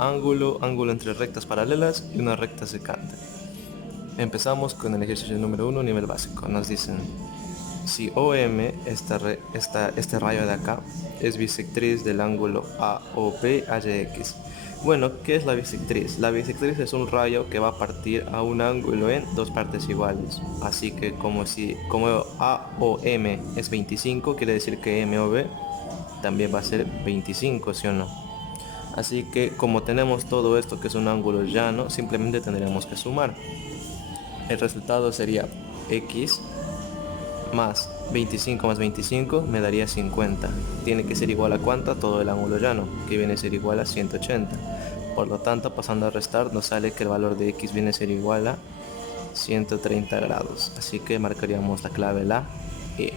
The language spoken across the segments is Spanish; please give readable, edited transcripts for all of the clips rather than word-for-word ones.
ángulo, ángulo entre rectas paralelas y una recta secante. Empezamos con el ejercicio número 1, nivel básico. Nos dicen, si OM, este rayo de acá, es bisectriz del ángulo AOB AYX. Bueno, ¿qué es la bisectriz? La bisectriz es un rayo que va a partir a un ángulo en dos partes iguales. Así que como AOM es 25, quiere decir que MOB también va a ser 25, ¿sí o no? Así que como tenemos todo esto que es un ángulo llano, simplemente tendríamos que sumar. El resultado sería X más 25 más 25 me daría 50. Tiene que ser igual a ¿cuánto? A todo el ángulo llano, que viene a ser igual a 180. Por lo tanto, pasando a restar, nos sale que el valor de X viene a ser igual a 130 grados. Así que marcaríamos la clave la E.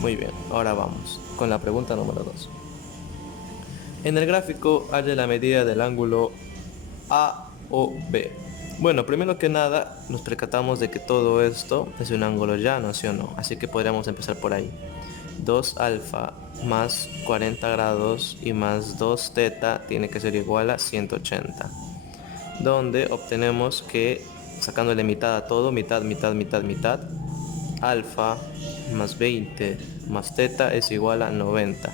Muy bien, ahora vamos con la pregunta número 2. En el gráfico halla la medida del ángulo AOB. Bueno, primero que nada nos percatamos de que todo esto es un ángulo llano, ¿sí o no? Así que podríamos empezar por ahí. 2 alfa más 40 grados y más 2 teta tiene que ser igual a 180. Donde obtenemos que, sacándole mitad a todo, mitad, alfa más 20 más teta es igual a 90.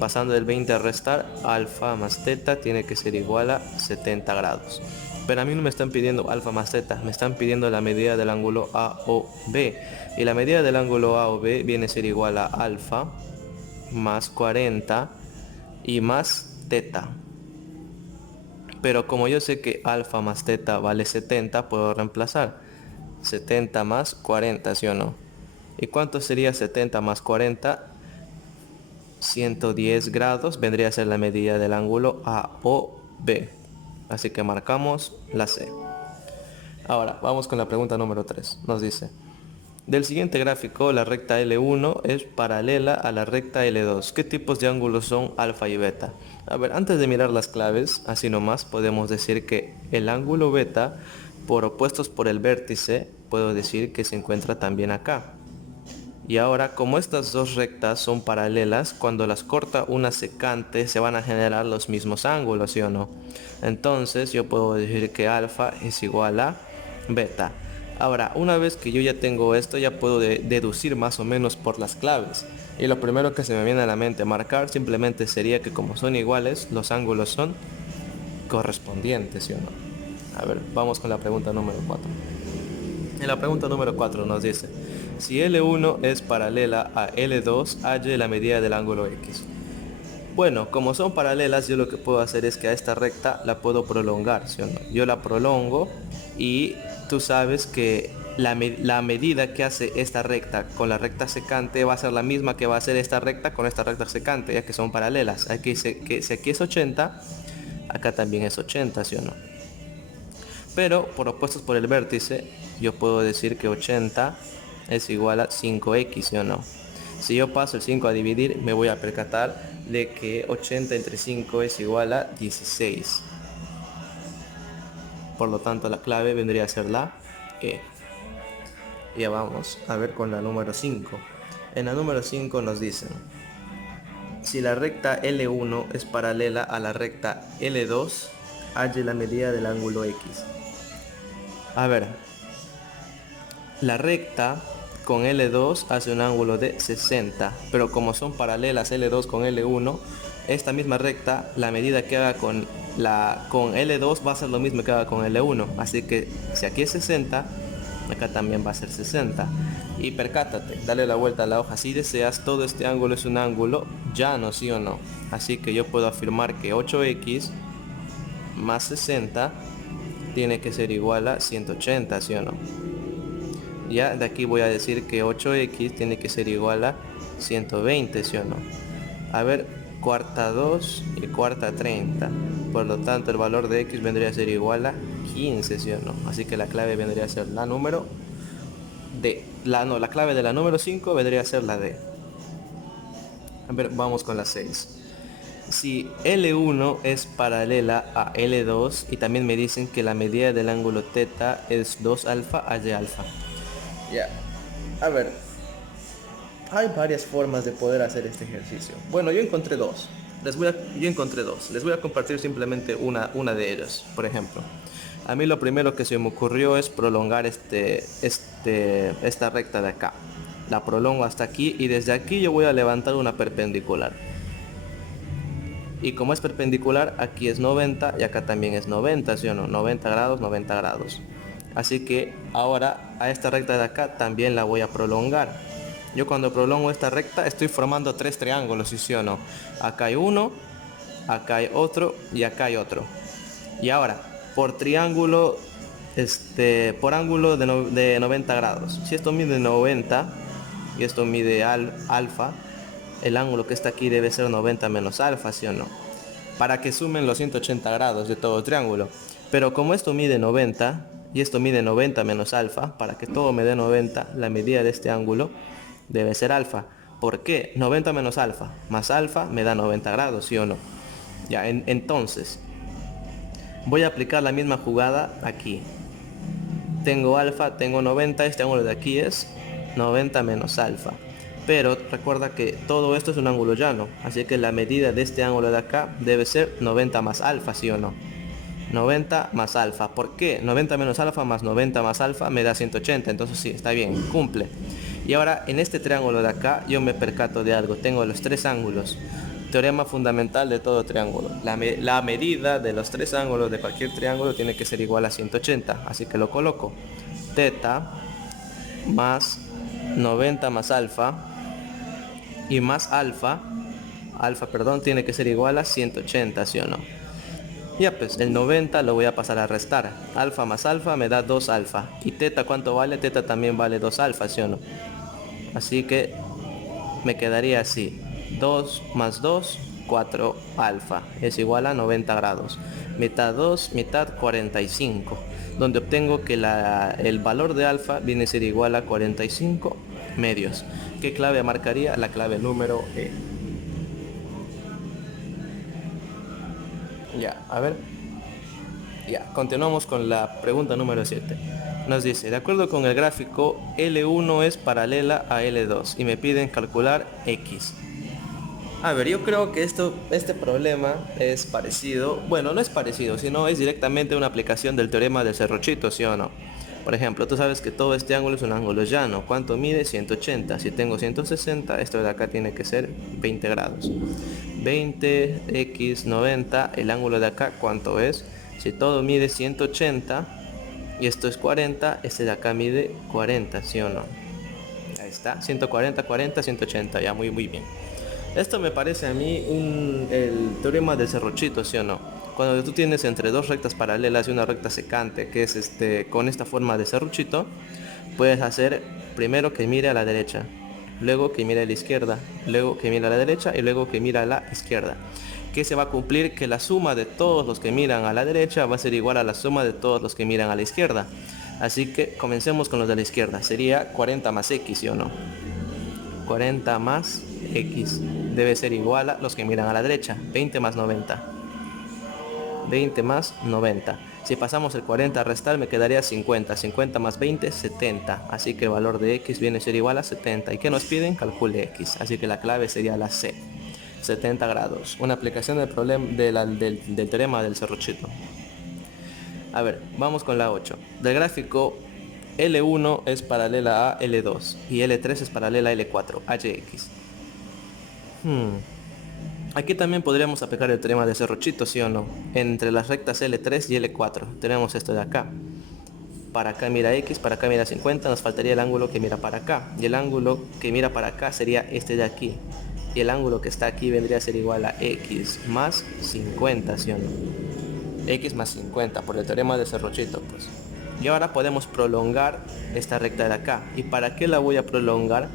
Pasando del 20 a restar, alfa más teta tiene que ser igual a 70 grados. Pero a mí no me están pidiendo alfa más teta, me están pidiendo la medida del ángulo AOB. Y la medida del ángulo AOB viene a ser igual a alfa más 40 y más teta. Pero como yo sé que alfa más teta vale 70, puedo reemplazar 70 más 40, ¿sí o no? ¿Y cuánto sería 70 más 40? 110 grados vendría a ser la medida del ángulo AOB. Así que marcamos la C. Ahora vamos con la pregunta número 3. Nos dice, del siguiente gráfico la recta L1 es paralela a la recta L2. ¿Qué tipos de ángulos son alfa y beta? A ver, antes de mirar las claves, así nomás podemos decir que el ángulo beta, por opuestos por el vértice, puedo decir que se encuentra también acá. Y ahora, como estas dos rectas son paralelas, cuando las corta una secante se van a generar los mismos ángulos, ¿sí o no? Entonces yo puedo decir que alfa es igual a beta. Ahora, una vez que yo ya tengo esto, ya puedo deducir más o menos por las claves. Y lo primero que se me viene a la mente marcar simplemente sería que como son iguales, los ángulos son correspondientes, ¿sí o no? A ver, vamos con la pregunta número 4. En la pregunta número 4 nos dice, si L1 es paralela a L2, halle la medida del ángulo X. Bueno, como son paralelas, yo lo que puedo hacer es que a esta recta la puedo prolongar, ¿sí o no? Yo la prolongo y tú sabes que la medida que hace esta recta con la recta secante va a ser la misma que va a hacer esta recta con esta recta secante, ya que son paralelas. Aquí si aquí es 80, acá también es 80, ¿sí o no? Pero por opuestos por el vértice, yo puedo decir que 80 es igual a 5x, ¿sí o no? Si yo paso el 5 a dividir, me voy a percatar de que 80 entre 5 es igual a 16. Por lo tanto, la clave vendría a ser la E. Ya vamos a ver con la número 5. En la número 5 nos dicen, si la recta L1 es paralela a la recta L2, halle la medida del ángulo X. A ver, la recta con L2 hace un ángulo de 60, pero como son paralelas L2 con L1, esta misma recta, la medida que haga con L2 va a ser lo mismo que haga con L1, así que si aquí es 60, acá también va a ser 60. Y percátate, dale la vuelta a la hoja si deseas, todo este ángulo es un ángulo llano, ¿sí o no? Así que yo puedo afirmar que 8x más 60 tiene que ser igual a 180, ¿sí o no? Ya de aquí voy a decir que 8x tiene que ser igual a 120, ¿sí o no? A ver, cuarta 2 y cuarta 30. Por lo tanto, el valor de x vendría a ser igual a 15, ¿sí o no? Así que la clave vendría a ser la número D. La clave de la número 5 vendría a ser la D. A ver, vamos con la 6. Si L1 es paralela a L2 y también me dicen que la medida del ángulo teta es 2 alfa a y alfa. Ya, a ver, hay varias formas de poder hacer este ejercicio. Bueno, yo encontré dos. yo encontré dos. Les voy a compartir simplemente una de ellas. Por ejemplo, a mí lo primero que se me ocurrió es prolongar esta recta de acá. La prolongo hasta aquí y desde aquí yo voy a levantar una perpendicular. Y como es perpendicular, aquí es 90 y acá también es 90, ¿sí o no? 90 grados, 90 grados. Así que ahora a esta recta de acá también la voy a prolongar. Yo cuando prolongo esta recta estoy formando tres triángulos, ¿sí o no? Acá hay uno, acá hay otro y acá hay otro. Y ahora, por triángulo, por ángulo de 90 grados. Si esto mide 90 y esto mide alfa, el ángulo que está aquí debe ser 90 menos alfa, ¿sí o no? Para que sumen los 180 grados de todo triángulo. Pero como esto mide 90 y esto mide 90 menos alfa, para que todo me dé 90, la medida de este ángulo debe ser alfa. ¿Por qué? 90 menos alfa más alfa me da 90 grados, ¿sí o no? Ya, entonces voy a aplicar la misma jugada aquí. Tengo alfa, tengo 90, este ángulo de aquí es 90 menos alfa. Pero recuerda que todo esto es un ángulo llano, así que la medida de este ángulo de acá debe ser 90 más alfa, ¿sí o no? 90 más alfa. ¿Por qué? 90 menos alfa más 90 más alfa me da 180, entonces sí, está bien, cumple. Y ahora en este triángulo de acá yo me percato de algo, tengo los tres ángulos. Teorema fundamental de todo triángulo. La medida de los tres ángulos de cualquier triángulo tiene que ser igual a 180, así que lo coloco. Teta más 90 más alfa y más alfa, perdón, tiene que ser igual a 180, ¿sí o no? Ya pues, el 90 lo voy a pasar a restar. Alfa más alfa me da 2 alfa. ¿Y teta cuánto vale? Teta también vale 2 alfa, ¿sí o no? Así que me quedaría así. 2 más 2, 4 alfa. Es igual a 90 grados. Mitad 2, mitad 45. Donde obtengo que el valor de alfa viene a ser igual a 45 medios. ¿Qué clave marcaría? La clave número E. Ya, a ver. Ya, continuamos con la pregunta número 7. Nos dice, de acuerdo con el gráfico, L1 es paralela a L2 y me piden calcular X. A ver, yo creo que este problema es parecido, bueno, no es parecido, sino es directamente una aplicación del teorema del serruchito, ¿sí o no? Por ejemplo, tú sabes que todo este ángulo es un ángulo llano. ¿Cuánto mide? 180. Si tengo 160, esto de acá tiene que ser 20 grados. 20, x 90, el ángulo de acá, ¿cuánto es? Si todo mide 180 y esto es 40, este de acá mide 40, ¿sí o no? Ahí está, 140, 40, 180, ya muy bien. Esto me parece a mí el teorema del serruchito, ¿sí o no? Cuando tú tienes entre dos rectas paralelas y una recta secante, que es con esta forma de serruchito, puedes hacer primero que mire a la derecha, luego que mire a la izquierda, luego que mire a la derecha y luego que mire a la izquierda. Que se va a cumplir que la suma de todos los que miran a la derecha va a ser igual a la suma de todos los que miran a la izquierda. Así que comencemos con los de la izquierda. Sería 40 más x, ¿sí o no? 40 más x debe ser igual a los que miran a la derecha. 20 más 90. 20 más 90. Si pasamos el 40 a restar me quedaría 50. 50 más 20, 70. Así que el valor de x viene a ser igual a 70. ¿Y qué nos piden? Calcule x. Así que la clave sería la C. 70 grados. Una aplicación del problema del teorema del serruchito. A ver, vamos con la 8. Del gráfico, L1 es paralela a L2 y L3 es paralela a L4, HX. Aquí también podríamos aplicar el teorema de serruchito, ¿sí o no? Entre las rectas L3 y L4 tenemos esto de acá. Para acá mira X, para acá mira 50, nos faltaría el ángulo que mira para acá. Y el ángulo que mira para acá sería este de aquí. Y el ángulo que está aquí vendría a ser igual a X más 50, ¿sí o no? X más 50 por el teorema de serruchito, pues. Y ahora podemos prolongar esta recta de acá. ¿Y para qué la voy a prolongar?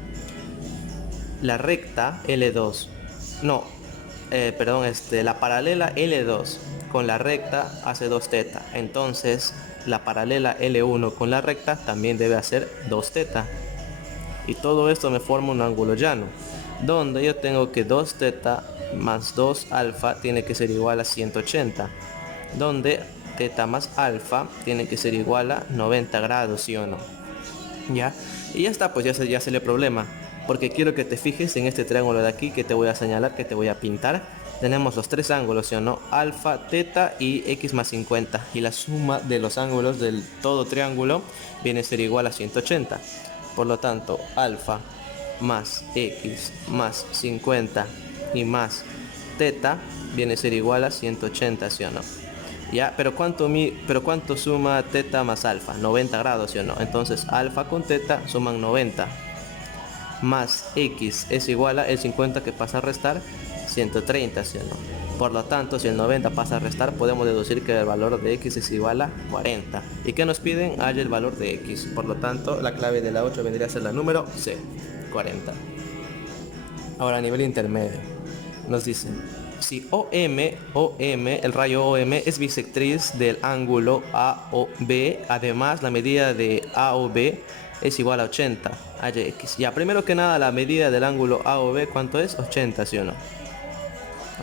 La recta L2. No, la paralela L2 con la recta hace 2 teta. Entonces la paralela L1 con la recta también debe hacer 2 teta. Y todo esto me forma un ángulo llano, donde yo tengo que 2 teta más 2 alfa tiene que ser igual a 180. Donde teta más alfa tiene que ser igual a 90 grados, ¿sí o no? ¿Ya? Y ya está, pues ya se le problema. Porque quiero que te fijes en este triángulo de aquí que te voy a señalar, que te voy a pintar. tenemos los tres ángulos, ¿sí o no? Alfa, teta y x más 50. Y la suma de los ángulos del todo triángulo viene a ser igual a 180. Por lo tanto, alfa más x más 50 y más teta viene a ser igual a 180, ¿sí o no? Ya, pero ¿cuánto suma teta más alfa? 90 grados, ¿sí o no? Entonces alfa con teta suman 90. Más x es igual a el 50 que pasa a restar 130, ¿sí o no? Por lo tanto, si el 90 pasa a restar, podemos deducir que el valor de x es igual a 40. ¿Y qué nos piden? Halla el valor de x. Por lo tanto, la clave de la 8 vendría a ser la número C, 40. Ahora a nivel intermedio, nos dice, si OM, el rayo OM es bisectriz del ángulo AOB, además la medida de AOB es igual a 80, AX. Ya, primero que nada, la medida del ángulo AOB, ¿cuánto es? 80, ¿sí o no?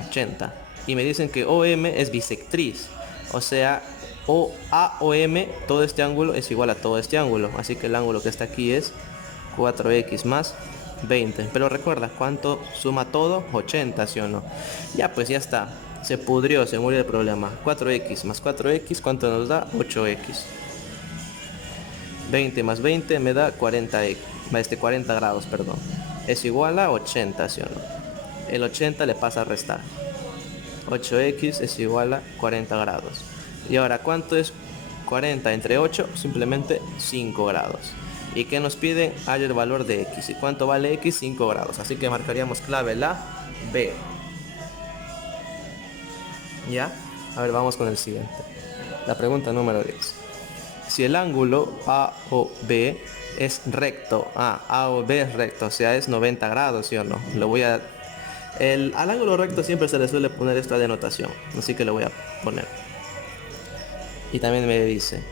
80. Y me dicen que OM es bisectriz, o sea, AOM, todo este ángulo es igual a todo este ángulo, así que el ángulo que está aquí es 4x más 20. Pero recuerda, ¿cuánto suma todo? 80, ¿sí o no? Ya, pues ya está. Se pudrió, se murió el problema. 4x más 4x, ¿cuánto nos da? 8x. 20 más 20 me da 40x. 40 grados, perdón. Es igual a 80, ¿sí o no? El 80 le pasa a restar. 8x es igual a 40 grados. Y ahora, ¿cuánto es 40 entre 8? Simplemente 5 grados. ¿Y qué nos piden? Halla el valor de x. ¿Y cuánto vale x? 5 grados. Así que marcaríamos clave la B. ¿Ya? A ver, vamos con el siguiente. La pregunta número 10. Si el ángulo AOB es recto, AOB es recto, o sea, es 90 grados, ¿sí o no? Al ángulo recto siempre se le suele poner esta denotación, así que lo voy a poner. Y también me dice,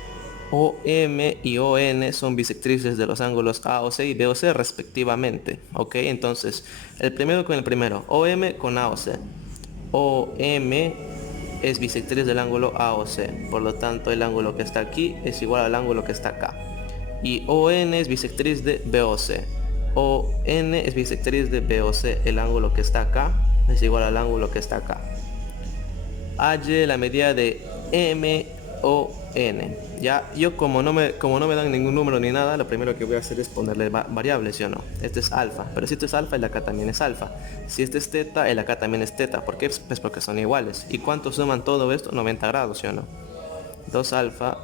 OM y ON son bisectrices de los ángulos AOC y BOC respectivamente. Ok, entonces el primero con el primero, OM con AOC. OM es bisectriz del ángulo AOC, por lo tanto el ángulo que está aquí es igual al ángulo que está acá. Y ON es bisectriz de BOC. ON es bisectriz de BOC, el ángulo que está acá es igual al ángulo que está acá. Halle la medida de MON. Ya, yo como no me dan ningún número ni nada, lo primero que voy a hacer es ponerle variables, ¿sí o no? Este es alfa, pero si este es alfa, el acá también es alfa. Si este es teta, el acá también es teta. ¿Por qué? Pues porque son iguales. ¿Y cuánto suman todo esto? 90 grados, ¿sí o no? 2 alfa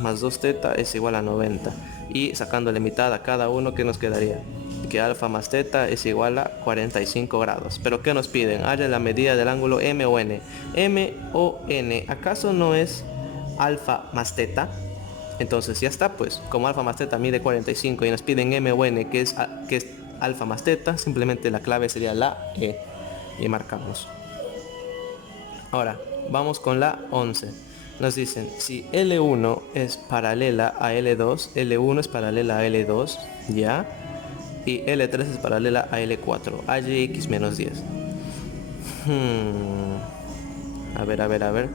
más 2 teta es igual a 90. Y sacándole mitad a cada uno, ¿qué nos quedaría? Que alfa más teta es igual a 45 grados. ¿Pero qué nos piden? Haya la medida del ángulo MON. MON, ¿acaso no es alfa más teta? Entonces ya está, pues como alfa más teta mide 45 y nos piden MON que es alfa más teta, simplemente la clave sería la E y marcamos. Ahora vamos con la 11. Nos dicen, si L1 es paralela a L2, L1 es paralela a L2, ¿ya? Y L3 es paralela a L4, halla x menos 10. A ver.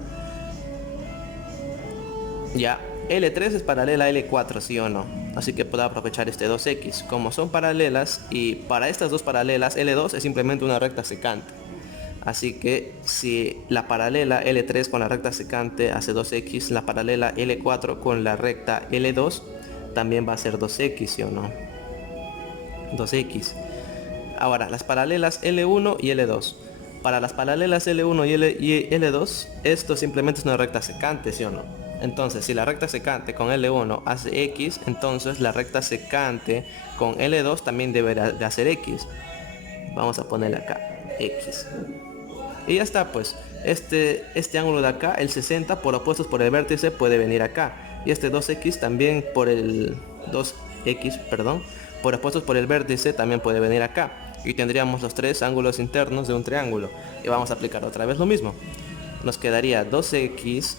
Ya, L3 es paralela a L4, ¿sí o no? Así que puedo aprovechar este 2x. Como son paralelas, y para estas dos paralelas, L2 es simplemente una recta secante. Así que si la paralela L3 con la recta secante hace 2x, la paralela L4 con la recta L2 también va a ser 2x, ¿sí o no? 2x. Ahora, las paralelas L1 y L2. Para las paralelas L1 y L2, esto simplemente es una recta secante, ¿sí o no? Entonces, si la recta secante con L1 hace x, entonces la recta secante con L2 también deberá de hacer x. Vamos a ponerle acá, x. Y ya está, pues, este ángulo de acá, el 60, por opuestos por el vértice, puede venir acá. Y este 2x también por el 2x, perdón, por opuestos por el vértice también puede venir acá. Y tendríamos los tres ángulos internos de un triángulo. Y vamos a aplicar otra vez lo mismo. Nos quedaría 2x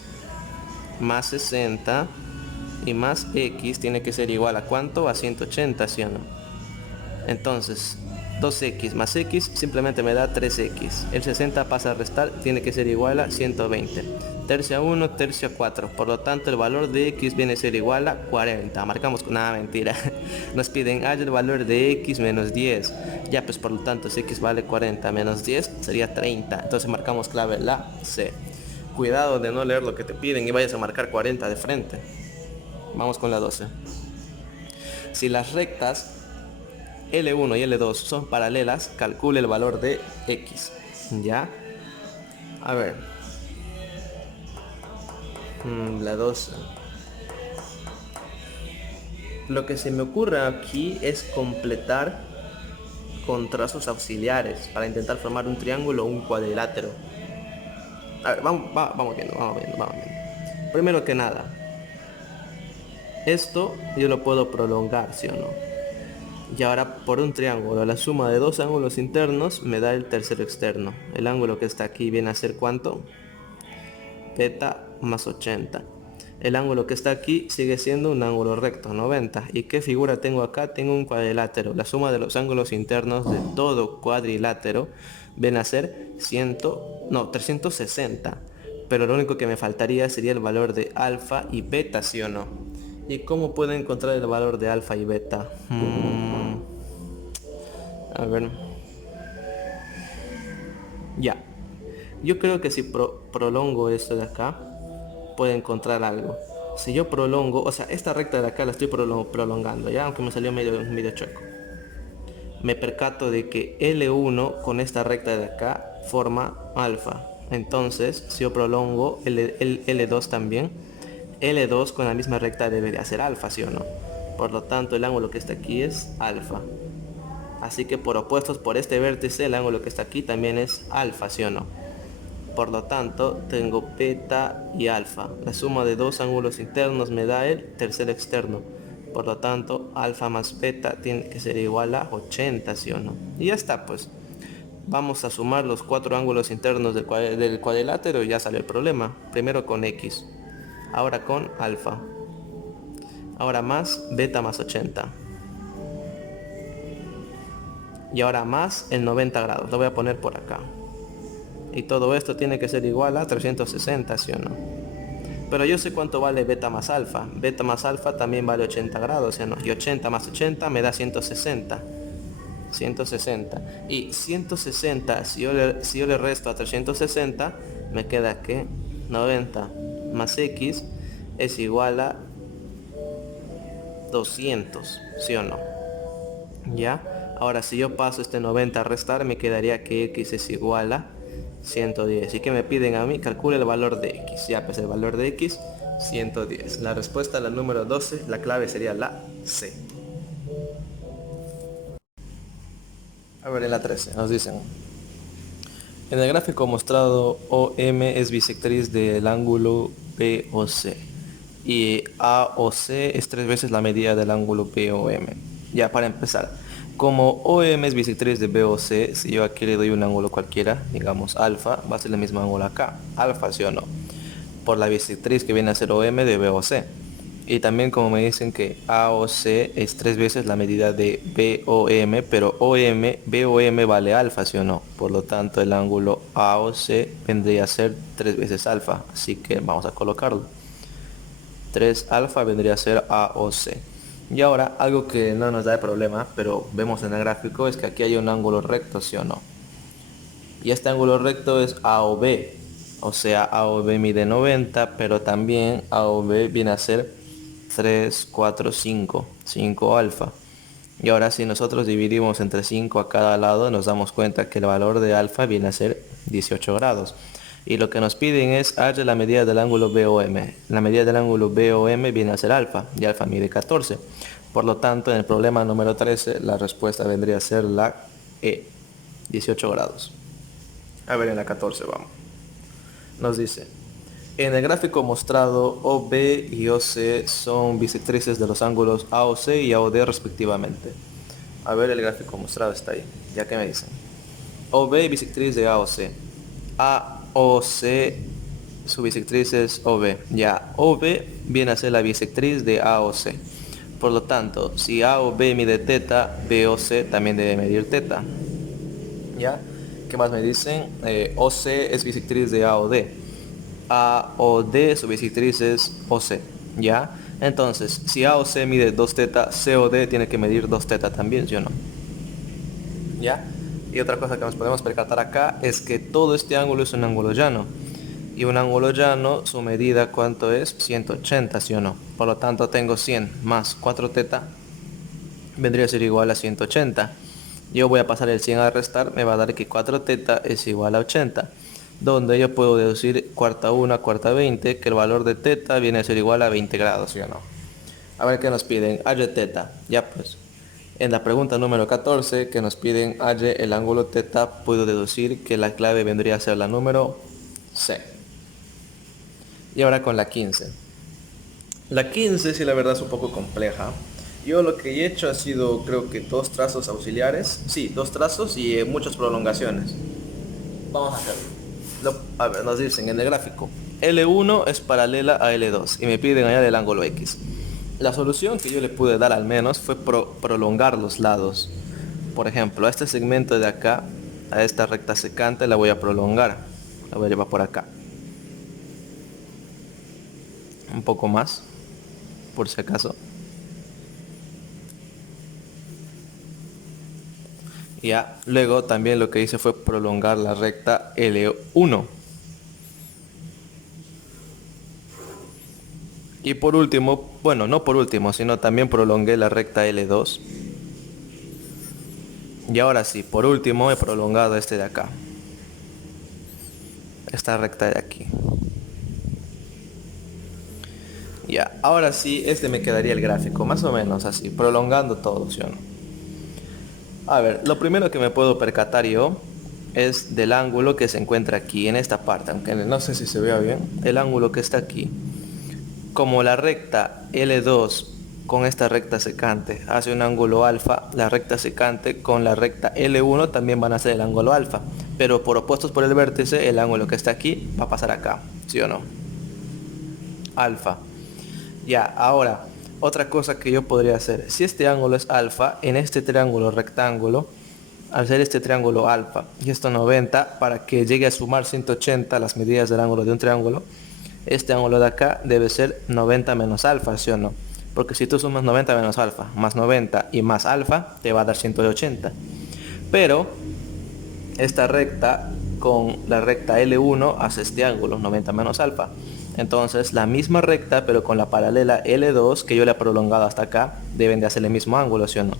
más 60 y más x tiene que ser igual a ¿cuánto? A 180, ¿sí o no? Entonces 2x más x simplemente me da 3x. El 60 pasa a restar, tiene que ser igual a 120. tercia 1, tercia 4. Por lo tanto, el valor de x viene a ser igual a 40. Marcamos con nada, mentira. Nos piden halla el valor de x menos 10. Ya, pues por lo tanto, si x vale 40 menos 10 sería 30. Entonces marcamos clave la C. Cuidado de no leer lo que te piden y vayas a marcar 40 de frente. Vamos con la 12. Si las rectas L1 y L2 son paralelas, calcule el valor de x. ¿Ya? A ver. La 12. Lo que se me ocurre aquí es completar con trazos auxiliares para intentar formar un triángulo o un cuadrilátero. A ver, vamos viendo. Primero que nada, esto yo lo puedo prolongar, ¿sí o no? Y ahora por un triángulo, la suma de dos ángulos internos me da el tercero externo. El ángulo que está aquí viene a ser ¿cuánto? Beta más 80. El ángulo que está aquí sigue siendo un ángulo recto, 90. ¿Y qué figura tengo acá? Tengo un cuadrilátero. La suma de los ángulos internos de todo cuadrilátero viene a ser 360. Pero lo único que me faltaría sería el valor de alfa y beta, ¿sí o no? ¿Y cómo puedo encontrar el valor de alfa y beta? A ver. Ya. Yo creo que si prolongo esto de acá, puedo encontrar algo. Si yo prolongo, o sea, esta recta de acá la estoy prolongando, ya, aunque me salió medio chueco. Me percato de que L1 con esta recta de acá forma alfa. Entonces, si yo prolongo L2 también, L2 con la misma recta debe de hacer alfa, ¿sí o no? Por lo tanto, el ángulo que está aquí es alfa. Así que por opuestos, por este vértice, el ángulo que está aquí también es alfa, ¿sí o no? Por lo tanto, tengo beta y alfa. La suma de dos ángulos internos me da el tercer externo. Por lo tanto, alfa más beta tiene que ser igual a 80, ¿sí o no? Y ya está, pues. Vamos a sumar los cuatro ángulos internos del cuadrilátero y ya sale el problema. Primero con x, ahora con alfa, ahora más beta más 80. Y ahora más el 90 grados. Lo voy a poner por acá. Y todo esto tiene que ser igual a 360, ¿sí o no? Pero yo sé cuánto vale beta más alfa. Beta más alfa también vale 80 grados, ¿sí o no? Y 80 más 80 me da 160. 160. Y 160, si yo le resto a 360, me queda que 90 más x es igual a 200, ¿sí o no? ¿Ya? Ahora si yo paso este 90 a restar, me quedaría que x es igual a 110. ¿Y que me piden a mí? Calcule el valor de x. Ya, pues el valor de x, 110. La respuesta a la número 12, la clave sería la C. A ver, en la 13 nos dicen: en el gráfico mostrado, OM es bisectriz del ángulo BOC y AOC es 3 veces la medida del ángulo BOM. Ya, para empezar, como OM es bisectriz de BOC, si yo aquí le doy un ángulo cualquiera, digamos alfa, va a ser el mismo ángulo acá, alfa, ¿sí o no? Por la bisectriz que viene a ser OM de BOC. Y también como me dicen que AOC es 3 veces la medida de BOM, pero BOM vale alfa, ¿sí o no? Por lo tanto el ángulo AOC vendría a ser 3 veces alfa, así que vamos a colocarlo. 3 alfa vendría a ser AOC. Y ahora algo que no nos da problema, pero vemos en el gráfico, es que aquí hay un ángulo recto, ¿sí o no? Y este ángulo recto es AOB, o sea, AOB mide 90, pero también AOB viene a ser 3, 4, 5, 5 alfa. Y ahora si nosotros dividimos entre 5 a cada lado, nos damos cuenta que el valor de alfa viene a ser 18 grados. Y lo que nos piden es halla la medida del ángulo BOM. La medida del ángulo BOM viene a ser alfa, y alfa mide 14. Por lo tanto, en el problema número 13, la respuesta vendría a ser la E, 18 grados. A ver, en la 14 vamos. Nos dice: en el gráfico mostrado, OB y OC son bisectrices de los ángulos AOC y AOD respectivamente. A ver, el gráfico mostrado está ahí. Ya que me dicen: OB bisectriz de AOC. AOC, su bisectriz es OB. Ya, OB viene a ser la bisectriz de AOC. Por lo tanto, si AOB mide teta, BOC también debe medir teta. ¿Ya? ¿Qué más me dicen? OC es bisectriz de AOD. A o D, su bisectrices OC, ¿ya? Entonces, si A o C mide 2 teta, C o D tiene que medir 2 teta también, ¿sí o no? ¿Ya? Y otra cosa que nos podemos percatar acá es que todo este ángulo es un ángulo llano. Y un ángulo llano, su medida, ¿cuánto es? 180, ¿sí o no? Por lo tanto, tengo 100 más 4 teta, vendría a ser igual a 180. Yo voy a pasar el 100 a restar, me va a dar que 4 teta es igual a 80. Donde yo puedo deducir cuarta 1, cuarta 20, que el valor de teta viene a ser igual a 20 grados, ¿sí o no? A ver qué nos piden, H teta. Ya pues, en la pregunta número 14 que nos piden H el ángulo teta, puedo deducir que la clave vendría a ser la número C. Y ahora con la 15. La 15 sí la verdad es un poco compleja. Yo lo que he hecho ha sido creo que dos trazos auxiliares. Sí, dos trazos y muchas prolongaciones. Vamos a hacerlo. A ver, nos dicen en el gráfico, L1 es paralela a L2 y me piden hallar el ángulo X. La solución que yo le pude dar al menos fue prolongar los lados. Por ejemplo, a este segmento de acá, a esta recta secante la voy a prolongar. La voy a llevar por acá. Un poco más, por si acaso. Ya, luego también lo que hice fue prolongar la recta L1. Y por último, bueno, no por último, sino también prolongué la recta L2. Y ahora sí, por último he prolongado este de acá. Esta recta de aquí. Ya, ahora sí, este me quedaría el gráfico, más o menos así, prolongando todo, ¿sí o no? A ver, lo primero que me puedo percatar yo es del ángulo que se encuentra aquí, en esta parte, aunque no sé si se vea bien, el ángulo que está aquí. Como la recta L2 con esta recta secante hace un ángulo alfa, la recta secante con la recta L1 también van a hacer el ángulo alfa, pero por opuestos por el vértice, el ángulo que está aquí va a pasar acá, ¿sí o no? Alfa. Ya, ahora, otra cosa que yo podría hacer, si este ángulo es alfa, en este triángulo rectángulo, al ser este triángulo alfa y esto 90, para que llegue a sumar 180 las medidas del ángulo de un triángulo, este ángulo de acá debe ser 90 menos alfa, ¿sí o no? Porque si tú sumas 90 menos alfa, más 90 y más alfa, te va a dar 180. Pero esta recta con la recta L1 hace este ángulo, 90 menos alfa. Entonces la misma recta, pero con la paralela L2, que yo le he prolongado hasta acá, deben de hacer el mismo ángulo, ¿sí o no?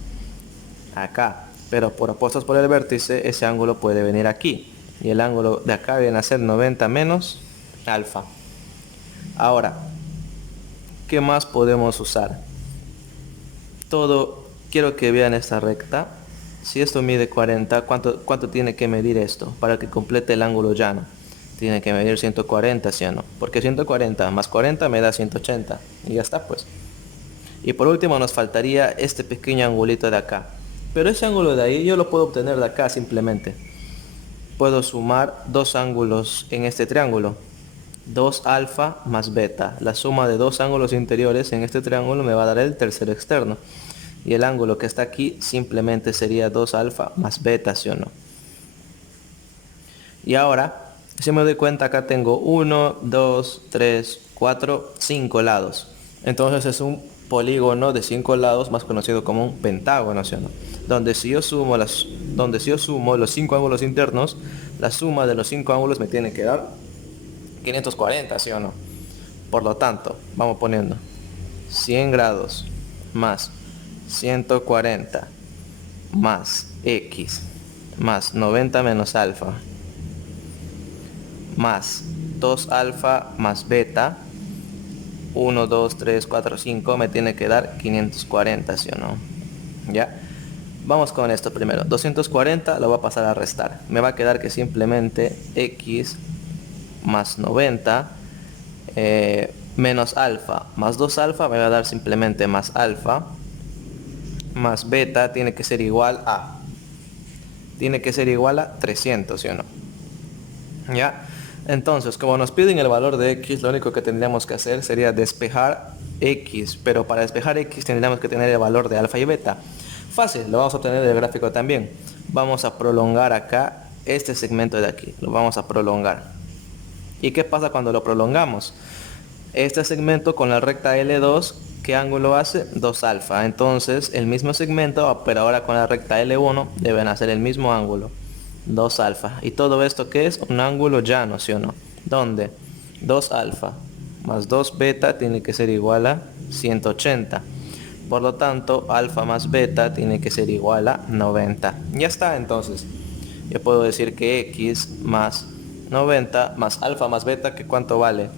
Acá. Pero por opuestos por el vértice, ese ángulo puede venir aquí. Y el ángulo de acá viene a ser 90 menos alfa. Ahora, ¿qué más podemos usar? Quiero que vean esta recta. Si esto mide 40, ¿cuánto tiene que medir esto para que complete el ángulo llano? Tiene que medir 140, ¿sí o no? Porque 140 más 40 me da 180. Y ya está, pues. Y por último nos faltaría este pequeño angulito de acá. Pero ese ángulo de ahí yo lo puedo obtener de acá simplemente. Puedo sumar dos ángulos en este triángulo. 2 alfa más beta. La suma de dos ángulos interiores en este triángulo me va a dar el tercero externo. Y el ángulo que está aquí simplemente sería 2 alfa más beta, ¿sí o no? Y ahora, si me doy cuenta, acá tengo 1, 2, 3, 4, 5 lados. Entonces es un polígono de 5 lados, más conocido como un pentágono, ¿sí o no? Donde si yo sumo los 5 ángulos internos, la suma de los 5 ángulos me tiene que dar 540, ¿sí o no? Por lo tanto, vamos poniendo 100 grados más 140 más x más 90 menos alfa más 2 alfa más beta, 1, 2, 3, 4, 5, me tiene que dar 540, ¿sí o no? ¿Ya? Vamos con esto primero. 240 lo voy a pasar a restar. Me va a quedar que simplemente x más 90 menos alfa más 2 alfa me va a dar simplemente más alfa más beta tiene que ser igual a 300, ¿sí o no? ¿Ya? Entonces, como nos piden el valor de x, lo único que tendríamos que hacer sería despejar x, pero para despejar x tendríamos que tener el valor de alfa y beta. Fácil, lo vamos a obtener del gráfico también. Vamos a prolongar acá este segmento de aquí, lo vamos a prolongar. ¿Y qué pasa cuando lo prolongamos? Este segmento con la recta L2, ¿qué ángulo hace? 2 alfa. Entonces el mismo segmento, pero ahora con la recta L1, deben hacer el mismo ángulo, 2 alfa. ¿Y todo esto qué es? Un ángulo llano, ¿sí o no? ¿Dónde? 2 alfa más 2 beta tiene que ser igual a 180. Por lo tanto, alfa más beta tiene que ser igual a 90. Ya está, entonces. Yo puedo decir que x más 90 más alfa más beta, ¿que cuánto vale?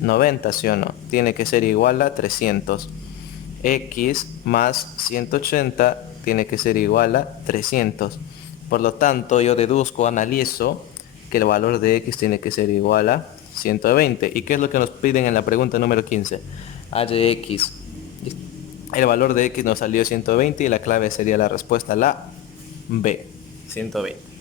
90, ¿sí o no? Tiene que ser igual a 300. X más 180 tiene que ser igual a 300. Por lo tanto, yo deduzco, analizo que el valor de x tiene que ser igual a 120. ¿Y qué es lo que nos piden en la pregunta número 15? Halle x. El valor de x nos salió 120 y la clave sería la respuesta, la B, 120.